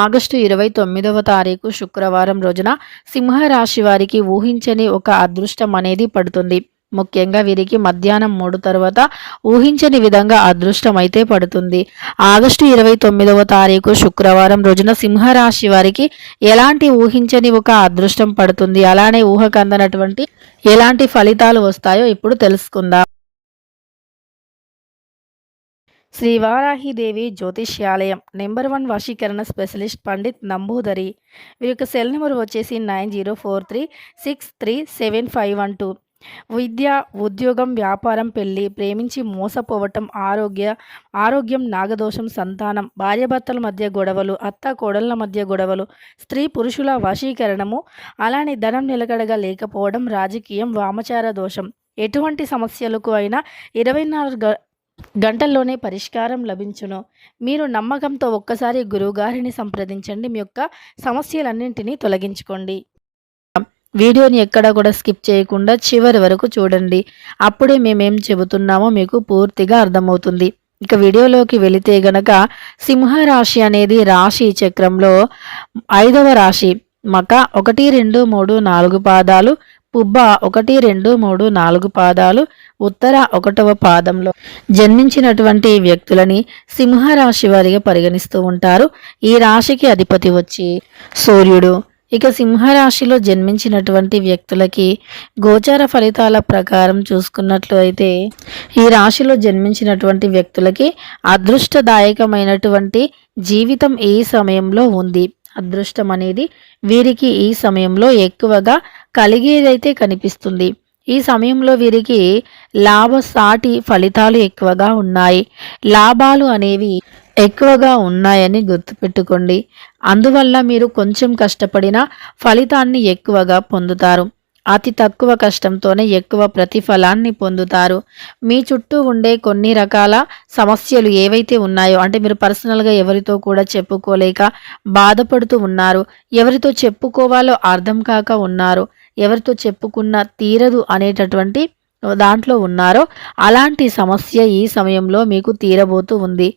August 29వ తారీఖు శుక్రవారం రోజున సింహరాశి వారికి ఊహించని ఒక అదృష్టం అనేది పడుతుంది. ముఖ్యంగా వీరికి మధ్యాహ్నం 3 తర్వాత ఊహించని విధంగా అదృష్టం అయితే పడుతుంది. ఆగస్టు 29వ తారీఖు శుక్రవారం రోజున సింహరాశి వారికి ఎలాంటి ఊహించని ఒక అదృష్టం పడుతుంది, అలానే ఊహకందనటువంటి ఎలాంటి ఫలితాలు వస్తాయో ఇప్పుడు తెలుసుకుందాం. శ్రీ వారాహిదేవి జ్యోతిష్యాలయం నెంబర్ 1 వశీకరణ స్పెషలిస్ట్ పండిత్ నంబూదరి. వీరి యొక్క సెల్ నెంబర్ వచ్చేసి 9043637512. విద్య, ఉద్యోగం, వ్యాపారం, పెళ్లి, ప్రేమించి మోసపోవటం, ఆరోగ్యం, నాగదోషం, సంతానం, భార్యాభర్తల మధ్య గొడవలు, అత్త కోడళ్ల మధ్య గొడవలు, స్త్రీ పురుషుల వశీకరణము, అలానే ధనం నిలకడగా లేకపోవడం, రాజకీయం, వామచార దోషం, ఎటువంటి సమస్యలకు అయినా 24 గంటల్లోనే పరిష్కారం లభించును. మీరు నమ్మకంతో ఒక్కసారి గురువుగారిని సంప్రదించండి. మీ యొక్క సమస్యలన్నింటినీ తొలగించుకోండి. వీడియోని ఎక్కడ కూడా స్కిప్ చేయకుండా చివరి వరకు చూడండి. అప్పుడే మేమేం చెబుతున్నామో మీకు పూర్తిగా అర్థమవుతుంది. ఇక వీడియోలోకి వెళితే గనక సింహరాశి అనేది రాశి చక్రంలో 5వ రాశి. మక 1, 2, 3, 4 పాదాలు, పుబ్బ 1, 2, 3, 4 పాదాలు, ఉత్తర 1వ పాదంలో జన్మించినటువంటి వ్యక్తులని సింహరాశి వారిగా పరిగణిస్తూ ఉంటారు. ఈ రాశికి అధిపతి వచ్చి సూర్యుడు. ఇక సింహరాశిలో జన్మించినటువంటి వ్యక్తులకి గోచార ఫలితాల ప్రకారం చూసుకున్నట్లు అయితే ఈ రాశిలో జన్మించినటువంటి వ్యక్తులకి అదృష్టదాయకమైనటువంటి జీవితం ఈ సమయంలో ఉంది. అదృష్టం అనేది వీరికి ఈ సమయంలో ఎక్కువగా కలిగేదైతే కనిపిస్తుంది. ఈ సమయంలో వీరికి లాభసాటి ఫలితాలు ఎక్కువగా ఉన్నాయి. లాభాలు అనేవి ఎక్కువగా ఉన్నాయని గుర్తుపెట్టుకోండి. అందువల్ల మీరు కొంచెం కష్టపడిన ఫలితాన్ని ఎక్కువగా పొందుతారు. అతి తక్కువ కష్టంతోనే ఎక్కువ ప్రతిఫలాన్ని పొందుతారు. మీ చుట్టూ ఉండే కొన్ని రకాల సమస్యలు ఏవైతే ఉన్నాయో, అంటే మీరు పర్సనల్గా ఎవరితో కూడా చెప్పుకోలేక బాధపడుతూ ఉన్నారు, ఎవరితో చెప్పుకోవాలో అర్థం కాక ఉన్నారు, ఎవరితో చెప్పుకున్న తీరదు అనేటటువంటి దాంట్లో ఉన్నారో అలాంటి సమస్య ఈ సమయంలో మీకు తీరబోతూ ఉంది.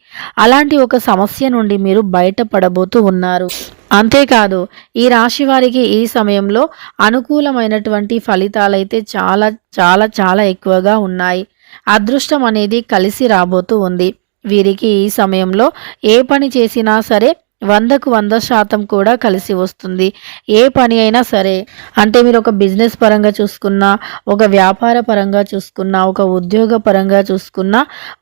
అలాంటి ఒక సమస్య నుండి మీరు బయటపడబోతూ ఉన్నారు. అంతేకాదు, ఈ రాశి వారికి ఈ సమయంలో అనుకూలమైనటువంటి ఫలితాలైతే చాలా చాలా చాలా ఎక్కువగా ఉన్నాయి. అదృష్టం అనేది కలిసి రాబోతూ ఉంది. వీరికి ఈ సమయంలో ఏ పని చేసినా సరే 100కు 100% కూడా కలిసి వస్తుంది. ఏ పని అయినా సరే, అంటే మీరు ఒక బిజినెస్ పరంగా చూసుకున్నా, ఒక వ్యాపార పరంగా చూసుకున్నా, ఒక ఉద్యోగ పరంగా చూసుకున్నా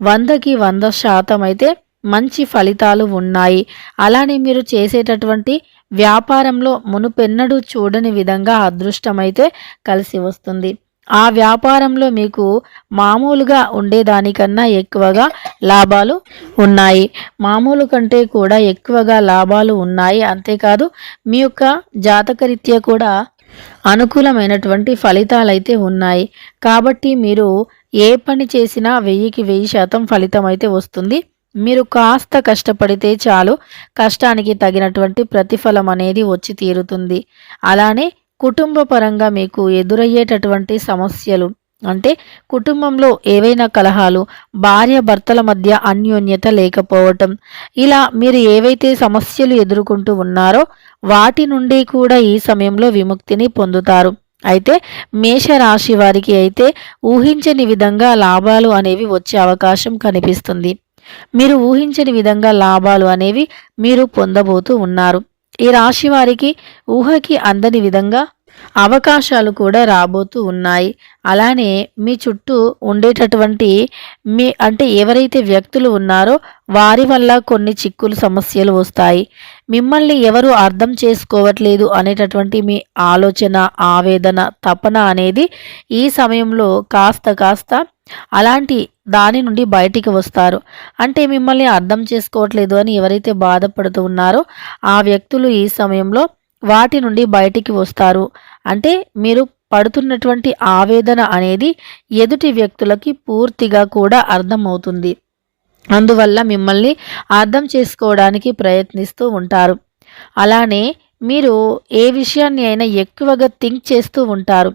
100కి 100% అయితే మంచి ఫలితాలు ఉన్నాయి. అలానే మీరు చేసేటటువంటి వ్యాపారంలో మునుపెన్నడూ చూడని విధంగా అదృష్టం అయితే కలిసి వస్తుంది. ఆ వ్యాపారంలో మీకు మామూలుగా ఉండేదానికన్నా ఎక్కువగా లాభాలు ఉన్నాయి. మామూలు కంటే కూడా ఎక్కువగా లాభాలు ఉన్నాయి. అంతేకాదు, మీ యొక్క జాతకరీత్యా కూడా అనుకూలమైనటువంటి ఫలితాలైతే ఉన్నాయి. కాబట్టి మీరు ఏ పని చేసినా 1000కి 1000% ఫలితం అయితే వస్తుంది. మీరు కాస్త కష్టపడితే చాలు, కష్టానికి తగినటువంటి ప్రతిఫలం అనేది వచ్చి తీరుతుంది. అలానే కుటుంబ పరంగా మీకు ఎదురయ్యేటటువంటి సమస్యలు, అంటే కుటుంబంలో ఏవైనా కలహాలు, భార్య భర్తల మధ్య అన్యోన్యత లేకపోవటం, ఇలా మీరు ఏవైతే సమస్యలు ఎదుర్కొంటూ ఉన్నారో వాటి నుండి కూడా ఈ సమయంలో విముక్తిని పొందుతారు. అయితే మేషరాశి వారికి అయితే ఊహించని విధంగా లాభాలు అనేవి వచ్చే అవకాశం కనిపిస్తుంది. మీరు ఊహించని విధంగా లాభాలు అనేవి మీరు పొందబోతూ ఉన్నారు. ఈ రాశి వారికి ఊహకి అందని విధంగా అవకాశాలు కూడా రాబోతూ ఉన్నాయి. అలానే మీ చుట్టూ ఉండేటటువంటి అంటే ఎవరైతే వ్యక్తులు ఉన్నారో వారి వల్ల కొన్ని చిక్కులు సమస్యలు వస్తాయి. మిమ్మల్ని ఎవరు అర్థం చేసుకోవట్లేదు అనేటటువంటి మీ ఆలోచన, ఆవేదన, తపన అనేది ఈ సమయంలో కాస్త అలాంటి దాని నుండి బయటికి వస్తారు. అంటే మిమ్మల్ని అర్థం చేసుకోవట్లేదు అని ఎవరైతే బాధపడుతూ ఉన్నారో ఆ వ్యక్తులు ఈ సమయంలో వాటి నుండి బయటికి వస్తారు. అంటే మీరు పడుతున్నటువంటి ఆవేదన అనేది ఎదుటి వ్యక్తులకి పూర్తిగా కూడా అర్థమవుతుంది. అందువల్ల మిమ్మల్ని అర్థం చేసుకోవడానికి ప్రయత్నిస్తూ ఉంటారు. అలానే మీరు ఏ విషయాన్ని అయినా ఎక్కువగా థింక్ చేస్తూ ఉంటారు.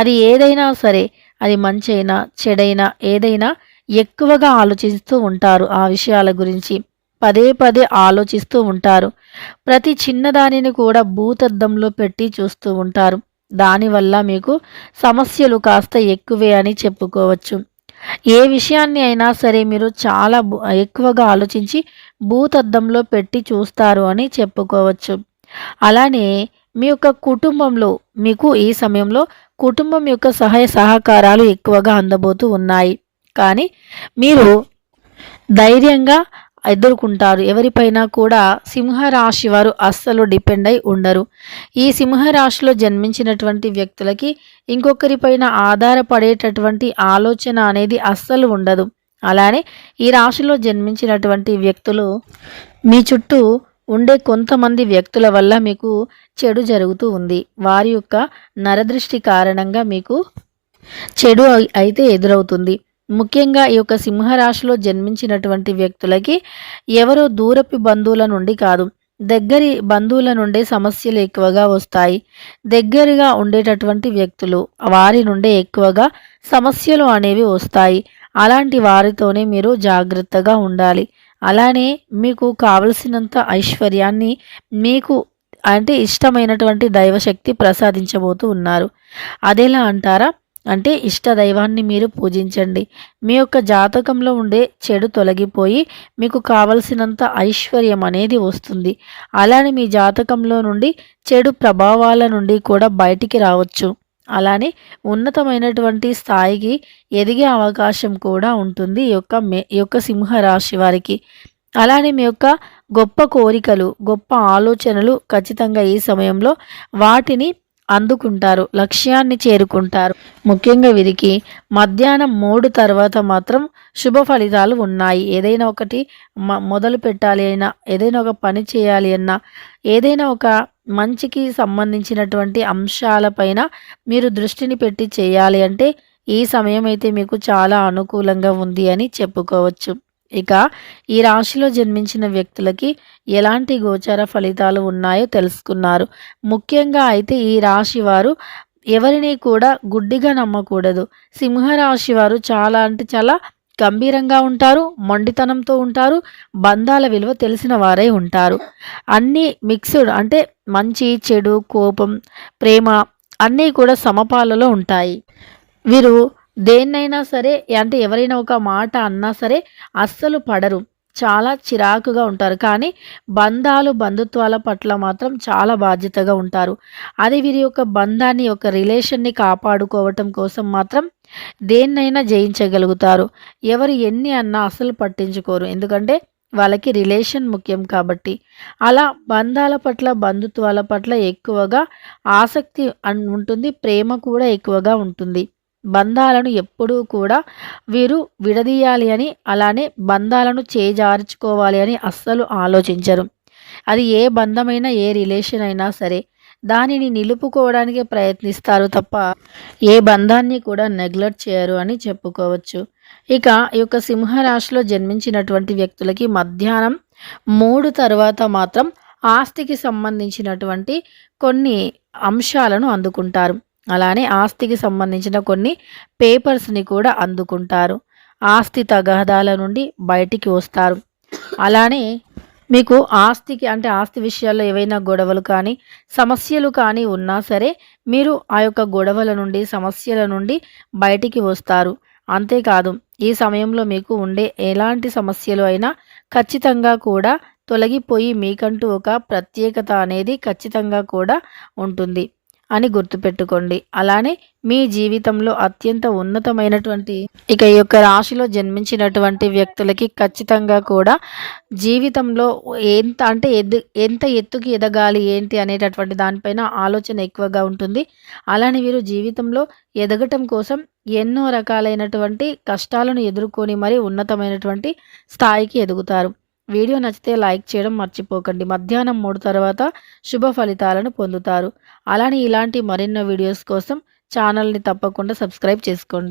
అది ఏదైనా సరే, అది మంచైనా చెడైనా ఏదైనా ఎక్కువగా ఆలోచిస్తూ ఉంటారు ఆ విషయాల గురించి. పదే పదే ఆలోచిస్తూ ఉంటారు. ప్రతి చిన్నదానిని కూడా భూతద్దంలో పెట్టి చూస్తూ ఉంటారు. దానివల్ల మీకు సమస్యలు కాస్త ఎక్కువే అని చెప్పుకోవచ్చు. ఏ విషయాన్ని అయినా సరే మీరు చాలా ఎక్కువగా ఆలోచించి భూతద్దంలో పెట్టి చూస్తారు అని చెప్పుకోవచ్చు. అలానే మీ యొక్క కుటుంబంలో మీకు ఈ సమయంలో కుటుంబం యొక్క సహాయ సహకారాలు ఎక్కువగా అందబోతూ ఉన్నాయి. కానీ మీరు ధైర్యంగా ఎదుర్కొంటారు. ఎవరిపైన కూడా సింహరాశి వారు అస్సలు డిపెండ్ అయి ఉండరు. ఈ సింహరాశిలో జన్మించినటువంటి వ్యక్తులకి ఇంకొకరిపైన ఆధారపడేటటువంటి ఆలోచన అనేది అస్సలు ఉండదు. అలానే ఈ రాశిలో జన్మించినటువంటి వ్యక్తులు మీ చుట్టూ ఉండే కొంతమంది వ్యక్తుల వల్ల మీకు చెడు జరుగుతూ ఉంది. వారి యొక్క నరదృష్టి కారణంగా మీకు చెడు అయితే ఎదురవుతుంది. ముఖ్యంగా ఈ యొక్క సింహరాశిలో జన్మించినటువంటి వ్యక్తులకి ఎవరో దూరపు బంధువుల నుండి కాదు, దగ్గరి బంధువుల నుండే సమస్యలు ఎక్కువగా వస్తాయి. దగ్గరగా ఉండేటటువంటి వ్యక్తులు వారి నుండే ఎక్కువగా సమస్యలు అనేవి వస్తాయి. అలాంటి వారితోనే మీరు జాగ్రత్తగా ఉండాలి. అలానే మీకు కావలసినంత ఐశ్వర్యాన్ని మీకు అంటే ఇష్టమైనటువంటి దైవశక్తి ప్రసాదించబోతూ ఉన్నారు. అదెలా అంటారా? అంటే ఇష్ట దైవాన్ని మీరు పూజించండి. మీ యొక్క జాతకంలో ఉండే చెడు తొలగిపోయి మీకు కావలసినంత ఐశ్వర్యం అనేది వస్తుంది. అలానే మీ జాతకంలో నుండి చెడు ప్రభావాల నుండి కూడా బయటికి రావచ్చు. అలానే ఉన్నతమైనటువంటి స్థాయికి ఎదిగే అవకాశం కూడా ఉంటుంది ఈ యొక్క సింహరాశి వారికి. అలానే మీ యొక్క గొప్ప కోరికలు, గొప్ప ఆలోచనలు ఖచ్చితంగా ఈ సమయంలో వాటిని అందుకుంటారు. లక్ష్యాన్ని చేరుకుంటారు. ముఖ్యంగా వీరికి మధ్యాహ్నం 3 తర్వాత మాత్రం శుభ ఫలితాలు ఉన్నాయి. ఏదైనా ఒకటి మొదలు పెట్టాలి అయినా, ఏదైనా ఒక పని చేయాలి అన్నా, ఏదైనా ఒక మంచికి సంబంధించినటువంటి అంశాలపైన మీరు దృష్టిని పెట్టి చేయాలి అంటే ఈ సమయం అయితే మీకు చాలా అనుకూలంగా ఉంది అని చెప్పుకోవచ్చు. ఇక ఈ రాశిలో జన్మించిన వ్యక్తులకి ఎలాంటి గోచార ఫలితాలు ఉన్నాయో తెలుసుకున్నారు. ముఖ్యంగా అయితే ఈ రాశి వారు ఎవరిని కూడా గుడ్డిగా నమ్మకూడదు. సింహరాశి వారు చాలా అంటే చాలా గంభీరంగా ఉంటారు, మొండితనంతో ఉంటారు, బంధాల విలువ తెలిసిన వారై ఉంటారు. అన్నీ మిక్స్డ్ అంటే మంచి, చెడు, కోపం, ప్రేమ అన్నీ కూడా సమపాలలో ఉంటాయి. వీరు దేన్నైనా సరే అంటే ఎవరైనా ఒక మాట అన్నా సరే అస్సలు పడరు. చాలా చిరాకుగా ఉంటారు. కానీ బంధాలు, బంధుత్వాల పట్ల మాత్రం చాలా బాధ్యతగా ఉంటారు. అది వీరి యొక్క బంధాన్ని, ఒక రిలేషన్‌ని కాపాడుకోవటం కోసం మాత్రం దేన్నైనా జయించగలుగుతారు. ఎవరు ఎన్ని అన్నా అస్సలు పట్టించుకోరు. ఎందుకంటే వాళ్ళకి రిలేషన్ ముఖ్యం కాబట్టి. అలా బంధాల పట్ల, బంధుత్వాల పట్ల ఎక్కువగా ఆసక్తి ఉంటుంది. ప్రేమ కూడా ఎక్కువగా ఉంటుంది. బంధాలను ఎప్పుడూ కూడా వీరు విడదీయాలి అని, అలానే బంధాలను చేజార్చుకోవాలి అని అస్సలు ఆలోచించరు. అది ఏ బంధమైనా, ఏ రిలేషన్ అయినా సరే దానిని నిలుపుకోవడానికే ప్రయత్నిస్తారు తప్ప ఏ బంధాన్ని కూడా నెగ్లెక్ట్ చేయరు అని చెప్పుకోవచ్చు. ఇక ఈ యొక్క సింహరాశిలో జన్మించినటువంటి వ్యక్తులకి మధ్యాహ్నం 3 తర్వాత మాత్రం ఆస్తికి సంబంధించినటువంటి కొన్ని అంశాలను అందుకుంటారు. అలానే ఆస్తికి సంబంధించిన కొన్ని పేపర్స్‌ని కూడా అందుకుంటారు. ఆస్తి తగాదాల నుండి బయటికి వస్తారు. అలానే మీకు ఆస్తికి అంటే ఆస్తి విషయాల్లో ఏవైనా గొడవలు కానీ, సమస్యలు కానీ ఉన్నా సరే మీరు ఆ యొక్క గొడవల నుండి, సమస్యల నుండి బయటికి వస్తారు. అంతేకాదు ఈ సమయంలో మీకు ఉండే ఎలాంటి సమస్యలు అయినా ఖచ్చితంగా కూడా తొలగిపోయి మీకంటూ ఒక ప్రత్యేకత అనేది ఖచ్చితంగా కూడా ఉంటుంది అని గుర్తుపెట్టుకోండి. అలానే మీ జీవితంలో అత్యంత ఉన్నతమైనటువంటి ఇక ఈ యొక్క రాశిలో జన్మించినటువంటి వ్యక్తులకి ఖచ్చితంగా కూడా జీవితంలో ఎంత అంటే ఎంత ఎత్తుకి ఎదగాలి ఏంటి అనేటటువంటి దానిపైన ఆలోచన ఎక్కువగా ఉంటుంది. అలానే వీరు జీవితంలో ఎదగటం కోసం ఎన్నో రకాలైనటువంటి కష్టాలను ఎదుర్కొని మరి ఉన్నతమైనటువంటి స్థాయికి ఎదుగుతారు. వీడియో నచ్చితే లైక్ చేయడం మర్చిపోకండి. మధ్యాహ్నం 3 తర్వాత శుభ ఫలితాలను పొందుతారు. అలానే ఇలాంటి మరిన్నో వీడియోస్ కోసం ఛానల్‌ని తప్పకుండా సబ్స్క్రైబ్ చేసుకోండి.